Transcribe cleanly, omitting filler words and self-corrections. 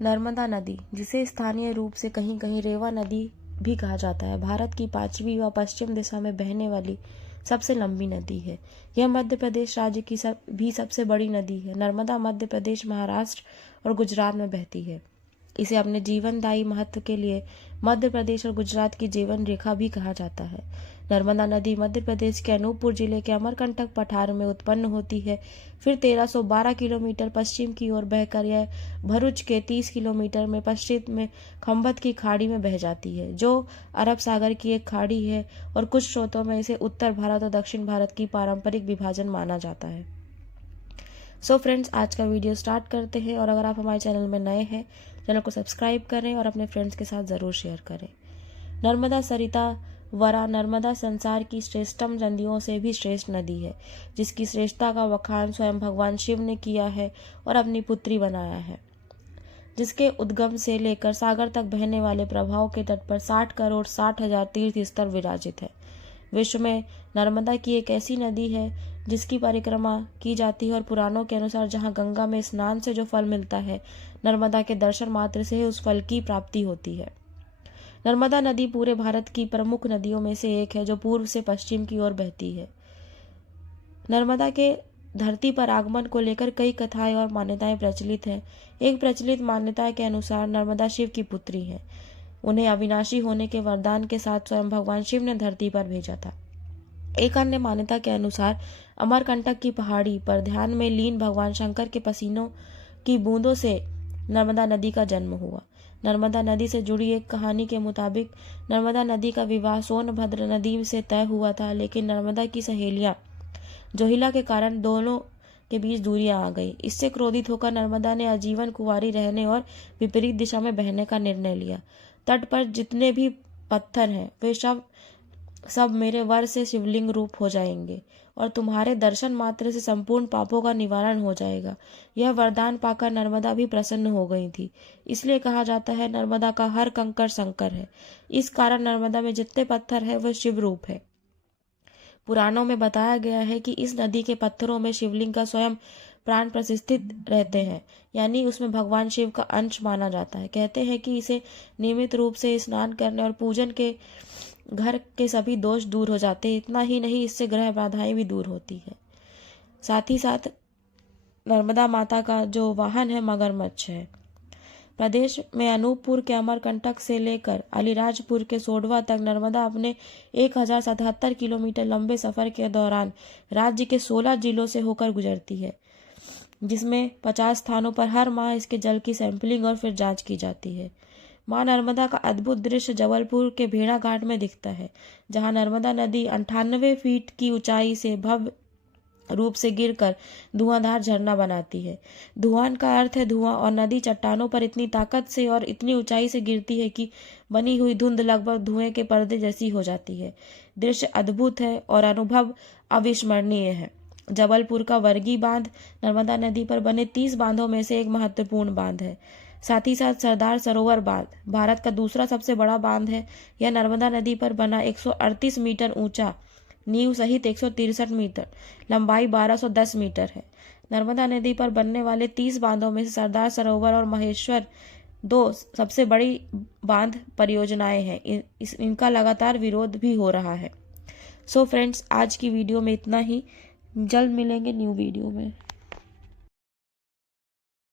नर्मदा नदी, जिसे स्थानीय रूप से कहीं कहीं रेवा नदी भी कहा जाता है, भारत की 5वीं व पश्चिम दिशा में बहने वाली सबसे लंबी नदी है। यह मध्य प्रदेश राज्य की भी सबसे बड़ी नदी है। नर्मदा मध्य प्रदेश, महाराष्ट्र और गुजरात में बहती है। इसे अपने जीवनदायी महत्व के लिए मध्य प्रदेश और गुजरात की जीवन रेखा भी कहा जाता है। नर्मदा नदी मध्य प्रदेश के अनूपपुर जिले के अमरकंटक पठार में उत्पन्न होती है। फिर 1312 किलोमीटर पश्चिम की ओर बहकर यह भरूच के 30 किलोमीटर में पश्चिम में खंभत की खाड़ी में बह जाती है, जो अरब सागर की एक खाड़ी है और कुछ स्रोतों में इसे उत्तर भारत और दक्षिण भारत की पारंपरिक विभाजन माना जाता है। सो फ्रेंड्स, आज का वीडियो स्टार्ट करते हैं। और अगर आप हमारे चैनल में नए हैं, चैनल को सब्सक्राइब करें और अपने फ्रेंड्स के साथ ज़रूर शेयर करें। नर्मदा सरिता वरा नर्मदा संसार की श्रेष्ठतम नदियों से भी श्रेष्ठ नदी है, जिसकी श्रेष्ठता का वखान स्वयं भगवान शिव ने किया है और अपनी पुत्री बनाया है। जिसके उद्गम से लेकर सागर तक बहने वाले प्रवाह के तट पर 60 करोड़ 60,000 तीर्थ स्थल विराजित है। विश्व में नर्मदा की एक ऐसी नदी है जिसकी परिक्रमा की जाती है और पुराणों के अनुसार जहां गंगा में स्नान से जो फल मिलता है, नर्मदा के दर्शन मात्र से ही उस फल की प्राप्ति होती है। नर्मदा नदी पूरे भारत की प्रमुख नदियों में से एक है, जो पूर्व से पश्चिम की ओर बहती है। नर्मदा के धरती पर आगमन को लेकर कई कथाएं और मान्यताएं प्रचलित हैं। एक प्रचलित मान्यता के अनुसार नर्मदा शिव की पुत्री है। उन्हें अविनाशी होने के वरदान के साथ स्वयं भगवान शिव ने धरती पर भेजा था। एक अन्य मान्यता के अनुसार अमरकंटक की पहाड़ी पर ध्यान में लीन भगवान शंकर के पसीनों की बूंदों से नर्मदा नदी का जन्म हुआ। नर्मदा नदी से जुड़ी एक कहानी के मुताबिक नर्मदा नदी का विवाह सोनभद्र नदी से तय हुआ था, लेकिन नर्मदा की सहेलियां जोहिला के कारण दोनों के बीच दूरियां आ गई। इससे क्रोधित होकर नर्मदा ने आजीवन कुंवारी रहने और विपरीत दिशा में बहने का निर्णय लिया। तट पर जितने भी पत्थर हैं वे सब मेरे वर से शिवलिंग रूप हो जाएंगे और तुम्हारे दर्शन मात्र से संपूर्ण पापों का निवारण हो जाएगा। यह वरदान पाकर नर्मदा भी प्रसन्न हो गई थी। इसलिए कहा जाता है नर्मदा का हर कंकड़ शंकर है। इस कारण नर्मदा में जितने पत्थर है वह शिव रूप है। पुराणों में बताया गया है कि इस नदी के पत्थरों में शिवलिंग का स्वयं प्राण प्रतिष्ठित रहते हैं, यानी उसमें भगवान शिव का अंश माना जाता है। कहते हैं कि इसे नियमित रूप से स्नान करने और पूजन के घर के सभी दोष दूर हो जाते हैं। इतना ही नहीं, इससे ग्रह बाधाएं भी दूर होती है। साथ ही साथ नर्मदा माता का जो वाहन है मगरमच्छ है। प्रदेश में अनूपपुर के अमरकंटक से लेकर अलीराजपुर के सोडवा तक नर्मदा अपने 1077 किलोमीटर लंबे सफर के दौरान राज्य के 16 जिलों से होकर गुजरती है, जिसमें 50 स्थानों पर हर माह इसके जल की सैंपलिंग और फिर जांच की जाती है। मां नर्मदा का अद्भुत दृश्य जबलपुर के भेड़ा घाट में दिखता है, जहां नर्मदा नदी 98 फीट की ऊंचाई से भव्य रूप से गिरकर धुआंधार झरना बनाती है। धुआं का अर्थ है धुआं, और नदी चट्टानों पर इतनी ताकत से और इतनी ऊंचाई से गिरती है कि बनी हुई धुंध लगभग धुएं के पर्दे जैसी हो जाती है। दृश्य अद्भुत है और अनुभव अविस्मरणीय है। जबलपुर का वर्गी बांध नर्मदा नदी पर बने 30 बांधों में से एक महत्वपूर्ण बांध है। साथ ही साथ सरदार सरोवर बांध भारत का दूसरा सबसे बड़ा बांध है। यह नर्मदा नदी पर बना 138 मीटर ऊंचा, नींव सहित 163 मीटर, लंबाई 1210 मीटर है। नर्मदा नदी पर बनने वाले 30 बांधों में से सरदार सरोवर और महेश्वर 2 सबसे बड़ी बांध परियोजनाएं हैं। इनका लगातार विरोध भी हो रहा है। सो फ्रेंड्स, आज की वीडियो में इतना ही। जल्द मिलेंगे न्यू वीडियो में।